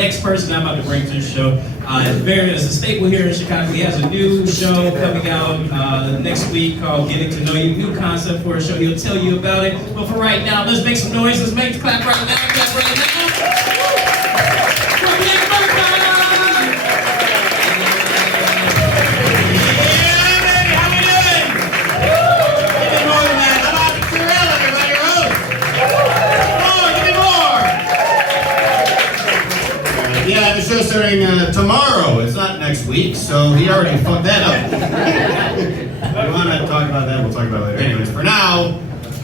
Next person I'm about to bring to the show is a staple here in Chicago. He has a new show coming out next week called Getting to Know You. New concept for a show. He'll tell you about it. But for right now, let's make some noise. Let's make the clap right now. Clap right now. Yeah, the show's starting tomorrow. It's not next week, so he already fucked that up. If you want to talk about that, we'll talk about it later. Anyways, for now, I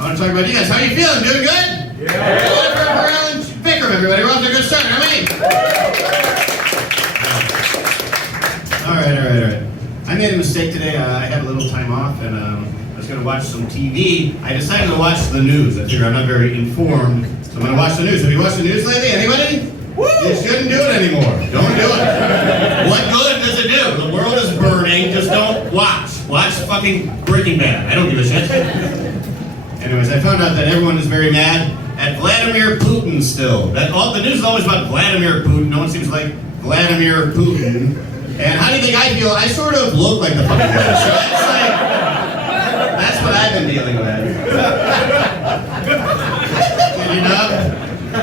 want to talk about you guys. How you feeling? Doing good? Yeah. We're Alan Bickham, everybody. We're off to a good start, All right. I made a mistake today. I had a little time off, and I was going to watch some TV. I decided to watch the news. I figure I'm not very informed, so I'm going to watch the news. Have you watched the news lately? Anybody? You shouldn't do it anymore. Don't do it. What good does it do? The world is burning. Just don't watch. Watch fucking Breaking Bad. I don't give a shit. Anyways, I found out that everyone is very mad at Vladimir Putin still. The news is always about Vladimir Putin. No one seems like Vladimir Putin. And how do you think I feel? I sort of look like the fucking guy. So that's what I've been dealing with.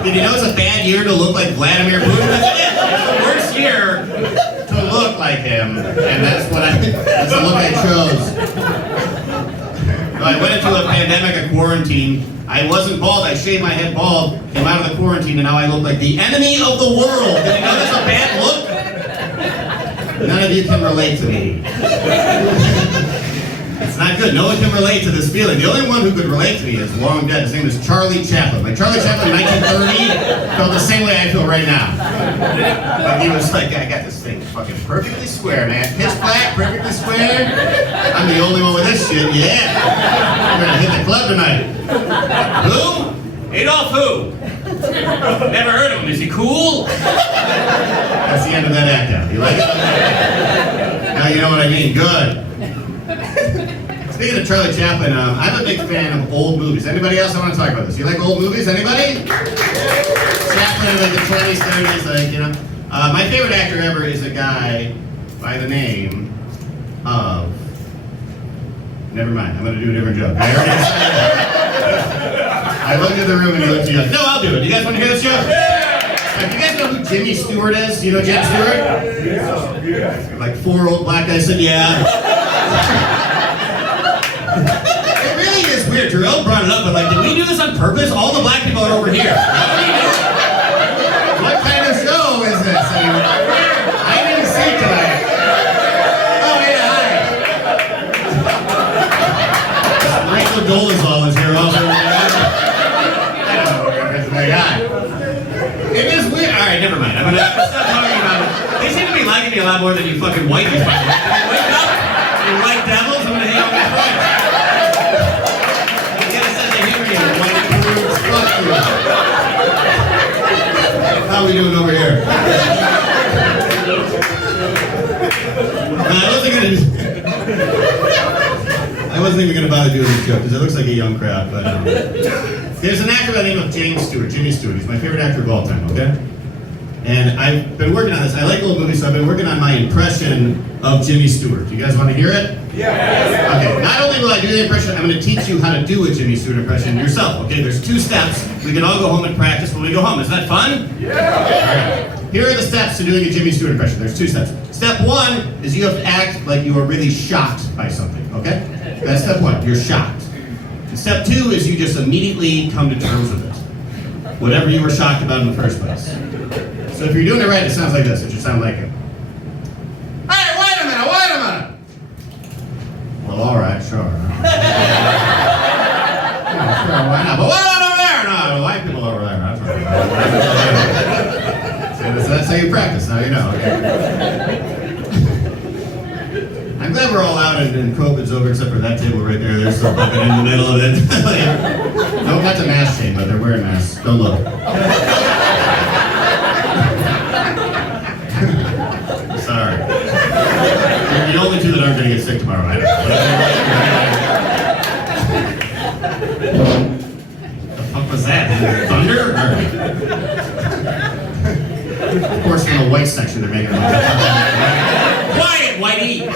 Did you know it's a bad year to look like Vladimir Putin? It's the worst year to look like him, and that's the look I chose. So I went into a pandemic, a quarantine. I wasn't bald, I shaved my head bald, came out of the quarantine, and now I look like the enemy of the world. Did you know that's a bad look? None of you can relate to me. It's not good. No one can relate to this feeling. The only one who could relate to me is long dead. His name is Charlie Chaplin. Like Charlie Chaplin in 1930 felt the same way I feel right now. Like he was like, I got this thing fucking perfectly square, man. Pitch black, perfectly square. I'm the only one with this shit. Yeah. We're gonna hit the club tonight. Who? Adolf who? Never heard of him. Is he cool? That's the end of that act out. You like it? Now you know what I mean. Good. Speaking of Charlie Chaplin, I'm a big fan of old movies. Anybody else? I want to talk about this. You like old movies? Anybody? Chaplin, like the 20s, 30s, like, you know. My favorite actor ever is a guy by the name of... Never mind, I'm going to do a different joke. I already decided. I looked at the room and he looked at you. No, I'll do it. You guys want to hear this joke? Yeah. Do you guys know who Jimmy Stewart is? You know Jim Stewart? Yeah. Like 4 old black guys said, yeah. It really is weird. Terrell brought it up, but like, did we do this on purpose? All the black people are over here. What kind of show is this? I didn't even see it tonight. Oh yeah, hi. Rachel Dolezal is here also. I don't know, it's my guy. It is weird. All right, never mind. I'm gonna stop talking about it. They seem to be liking me a lot more than you fucking whiteys. Wake up, you white devils. I'm gonna hang out with your friends. How are we doing over here? I wasn't even going to bother doing this joke because it looks like a young crowd, but there's an actor by the name of Jimmy Stewart. He's my favorite actor of all time, okay? And I've been working on this. I like old movies, so I've been working on my impression of Jimmy Stewart. You guys want to hear it? Yeah. Okay, not only will I do the impression, I'm going to teach you how to do a Jimmy Stewart impression yourself, okay? There's 2 steps. We can all go home and practice when we go home. Is that fun? Yeah. All right. Here are the steps to doing a Jimmy Stewart impression. There's 2 steps. Step 1 is you have to act like you are really shocked by something, okay? That's step 1. You're shocked. And step 2 is you just immediately come to terms with it. Whatever you were shocked about in the first place. So if you're doing it right, it sounds like this. It should sound like it. Hey, wait a minute! Well, all right, sure. Yeah, sure, why not? But what about over there? No, the white people over there. That's right. So that's how you practice. Now you know. Okay. I'm glad we're all out and COVID's over, except for that table right there. There's some fucking in the middle of it. No, not the mask shame, but they're wearing masks. Don't look. Sorry. You're the only 2 that aren't going to get sick tomorrow. I don't know. What the fuck was that? Thunder? Or... course, from the white section, they're making it. Quiet, whitey!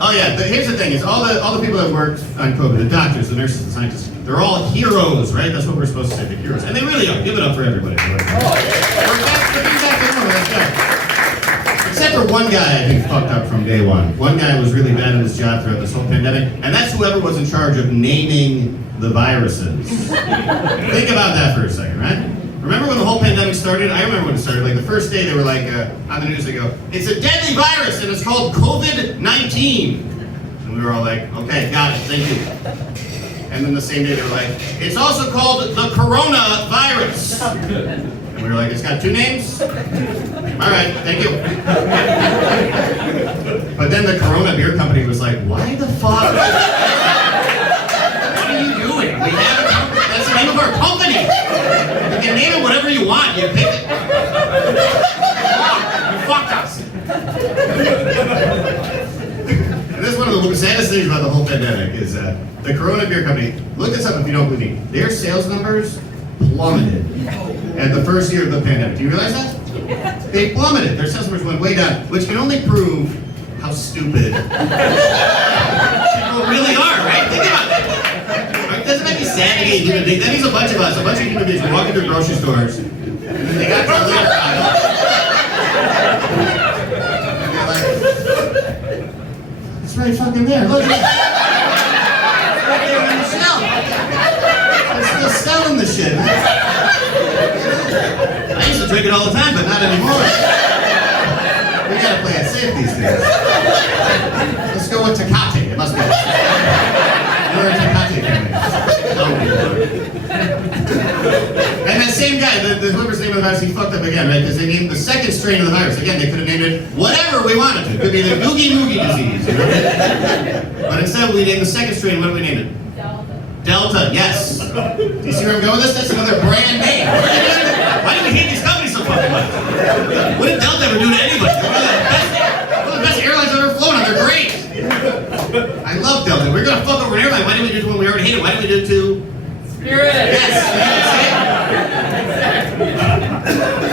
Oh yeah, here's the thing, is all the people that worked on COVID, the doctors, the nurses, the scientists, they're all heroes, right? That's what we're supposed to say, they're heroes. And they really are. Give it up for everybody. Except for one guy, I think, fucked up from day one. One guy was really bad at his job throughout this whole pandemic, and that's whoever was in charge of naming the viruses. Think about that for a second, right? Remember when the whole pandemic started? I remember when it started. Like the first day, they were like, on the news, they go, "It's a deadly virus, and it's called COVID-19." And we were all like, "Okay, got it, thank you." And then the same day, they were like, "It's also called the coronavirus." And we were like, "It's got 2 names? All right, thank you." But then the Corona beer company was like, "Why the fuck? What are you doing? We have a company. That's the name of our company. You can name it whatever you want. You pick it. You fucked us." And this is one of the saddest things about the whole pandemic is the Corona beer company. Look this up if you don't believe me. Their sales numbers plummeted at the first year of the pandemic. Do you realize that? They plummeted. Their sales numbers went way down, which can only prove how stupid people really are, right? Think about it. Doesn't make me sad to get human beings. That means a bunch of us, a bunch of human beings walking through grocery stores, and then they got to the liquor aisle, and they're like, "It's right fucking there. Look at it. It's right there on the shelf. They're still selling the shit." I used to drink it all the time, but not anymore. We gotta play it safe these days. Let's go with Tecate. It must be. You're a Tecate family. And that same guy, the whoever's name of the virus, he fucked up again, right? Because they named the second strain of the virus. Again, they could have named it whatever we wanted to. It could be the Googie Moogie disease. You know? But instead, we named the second strain. What do we name it? Delta, yes. Do you see where I'm going with this? That's another brand name. Why do we hate these companies so fucking much? What did Delta ever do to anybody? They're one of the best airlines I've ever flown on. They're great. I love Delta. We're going to fuck over an airline. Why did we do it when we already hate it? Why did we do it to Spirit? Yes.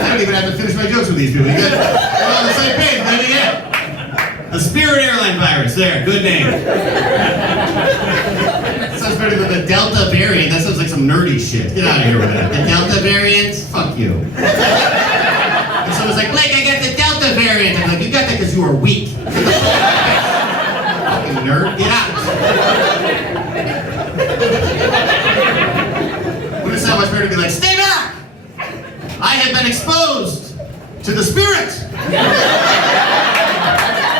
I don't even have to finish my jokes with these people. You guys, we're on the same page, baby. Yeah. The Spirit Airline virus. There. Good name. Sounds better than the Delta variant. That sounds like some nerdy shit. Get out of here with that. The Delta variant? Fuck you. And someone's like, "Blake, I got the Delta variant." I'm like, "You got that because you were weak." Fucking nerd. Get out. Wouldn't it sound much better to be like, "Stay back! I have been exposed to the spirit.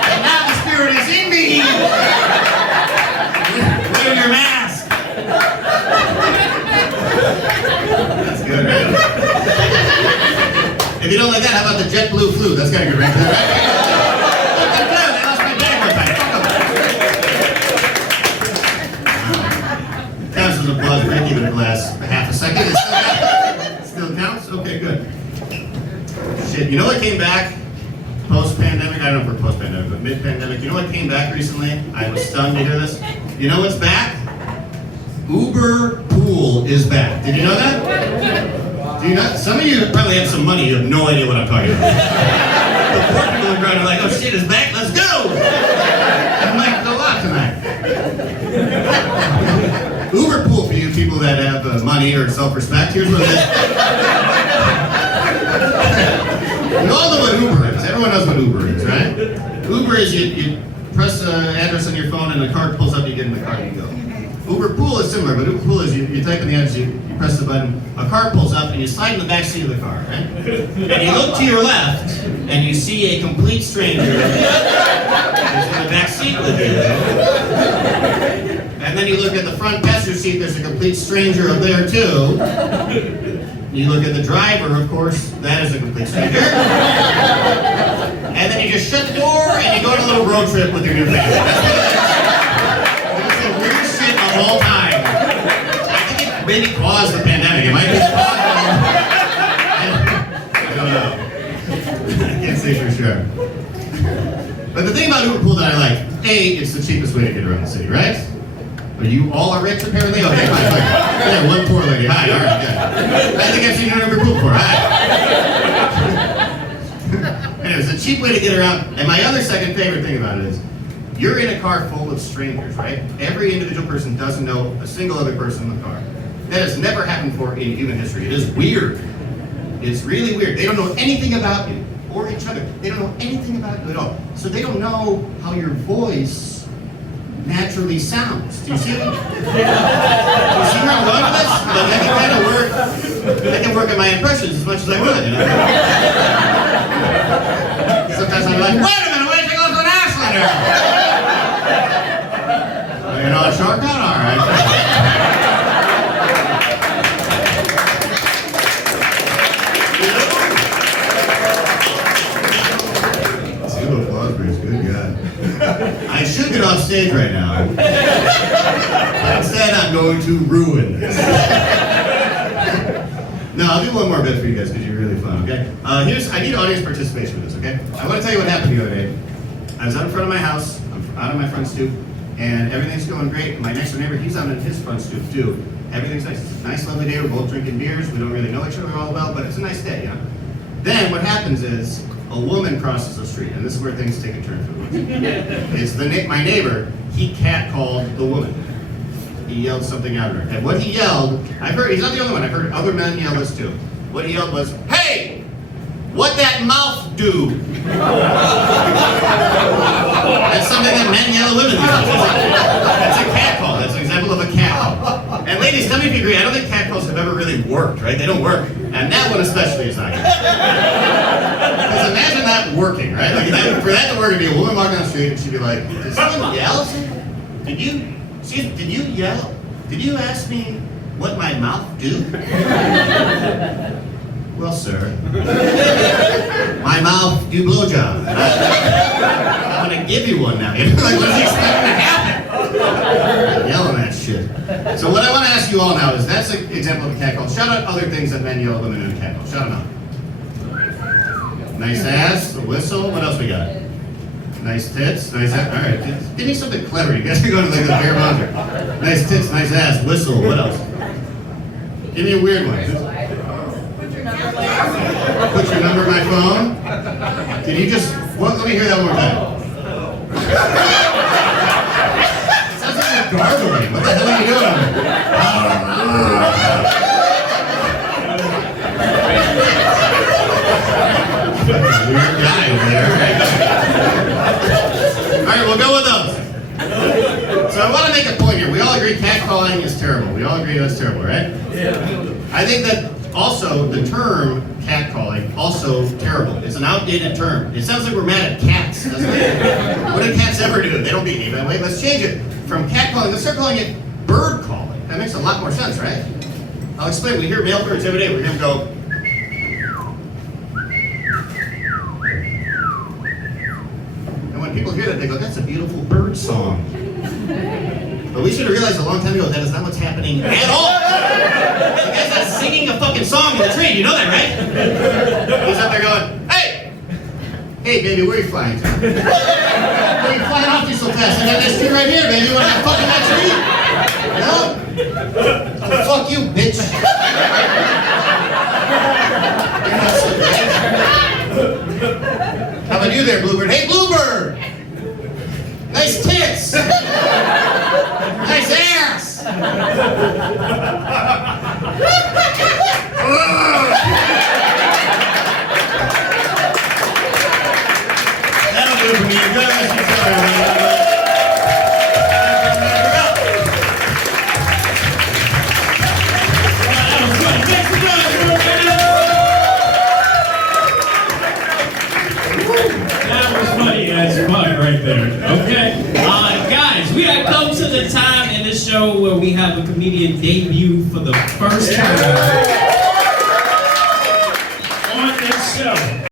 And now the spirit is in me. Wear your mask." That's good, right? If you don't like that, how about the JetBlue flu? That's got a good rank, right? They lost my bag one time. Counts as applause break, even it lasts half a second. It still counts? Okay, good. Shit, you know what came back post-pandemic? I don't know if we're post-pandemic, but mid-pandemic. You know what came back recently? I was stunned to hear this. You know what's back? Uber Pool is back. Did you know that? Do you not? Some of you probably have some money. You have no idea what I'm talking about. The poor people in the crowd are like, "Oh shit, it's back. Let's go!" I'm like, "Go out tonight." Uber Pool, for you people that have money or self-respect, here's what it is. You all know what Uber is. Everyone knows what Uber is, right? Uber is you press an address on your phone and the car pulls up, you get in the car and you go. Uber Pool is similar, but Uber Pool is you type in the address, you press the button, a car pulls up and you slide in the back seat of the car, right? And you look to your left and you see a complete stranger who's in the back seat with you. And then you look at the front passenger seat, there's a complete stranger up there too. You look at the driver, of course, that is a complete stranger. And then you just shut the door and you go on a little road trip with your new family. It's the weirdest shit of all time. I think it maybe caused the pandemic. It might be caused. I don't know. I can't say for sure. But the thing about Uber Pool that I like, A, it's the cheapest way to get around the city, right? Are you all are rich apparently? Okay, fine. Yeah, one poor lady. Hi, all right, good. I think I've seen you in every pool before. Hi. Anyways, it's a cheap way to get around. And my other second favorite thing about it is, you're in a car full of strangers, right? Every individual person doesn't know a single other person in the car. That has never happened before in human history. It is weird. It's really weird. They don't know anything about you or each other. They don't know anything about you at all. So they don't know how your voice naturally sounds. Do you see? Do you see where I'm going with this? Like, I can kind of work. I can work at my impressions as much as I would. You know? Sometimes I'm like, wait a minute, wait till I go to an Ashland here. You know, a shortcut, all right. I should get off stage right now. But instead, I'm going to ruin this. No, I'll do one more bit for you guys because you're really fun, okay? I need audience participation with this, okay? I want to tell you what happened the other day. I was out in front of my house, I'm out on my front stoop, and everything's going great. My next door neighbor, he's out on his front stoop too. Everything's nice. It's a nice, lovely day. We're both drinking beers. We don't really know each other all well, but it's a nice day, you know? Then what happens is, a woman crosses the street, and this is where things take a turn for the worse. It's my neighbor, he catcalled the woman. He yelled something at her. And what he yelled, I've heard, he's not the only one, I've heard other men yell this too. What he yelled was, "Hey! What that mouth do?" That's something that men yell at women. That's a catcall. That's an example of a catcall. And ladies, tell me if you agree, I don't think catcalls have ever really worked, right? They don't work. And that one especially is not good. Because imagine that working, right? Like for that to work, it'd be a woman walking down the street and she'd be like, "Did someone yell? Did you yell? Did you ask me what my mouth do?" "Well, sir, my mouth do blowjob. I'm gonna give you one now." Like, what's he expecting to happen? Yelling that shit. So what I want to ask you all now is, that's an example of a catcall. Shout out other things that men yell at women in a catcall. Shout them out. Nice ass, a whistle. What else we got? Nice tits, nice ass. All right, give me something clever. You guys are going to like the bare bones here. Nice tits, nice ass, whistle. What else? Give me a weird one. Put your number in my phone. Can you just? Let me hear that one more time. It sounds like you're gargling. What the hell are you doing? Weird guy over there. All right, we'll go with those. So I want to make a point here. We all agree catcalling is terrible. We all agree that's terrible, right? Yeah. I think that also the term catcalling, also terrible. It's an outdated term. It sounds like we're mad at cats, doesn't it? What do cats ever do? They don't behave that way. Let's change it from catcalling. Let's start calling it bird calling. That makes a lot more sense, right? I'll explain. We hear male birds every day. We hear them go. People hear that, they go, "That's a beautiful bird song." But we should have realized a long time ago that is not what's happening at all. The guy's not singing a fucking song in the tree, you know that, right? He's up there going, "Hey! Hey, baby, where are you flying to? Where are you flying off to so fast? I got this tree right here, baby. You want to fucking that tree? No? So fuck you, bitch." You're not so bad. How about you there, Bluebird? "Hey, Bluebird! Nice tits! Nice ass!" That'll do for me. Good. Right there. Okay. Guys, we have come to the time in this show where we have a comedian debut for the first time on this show.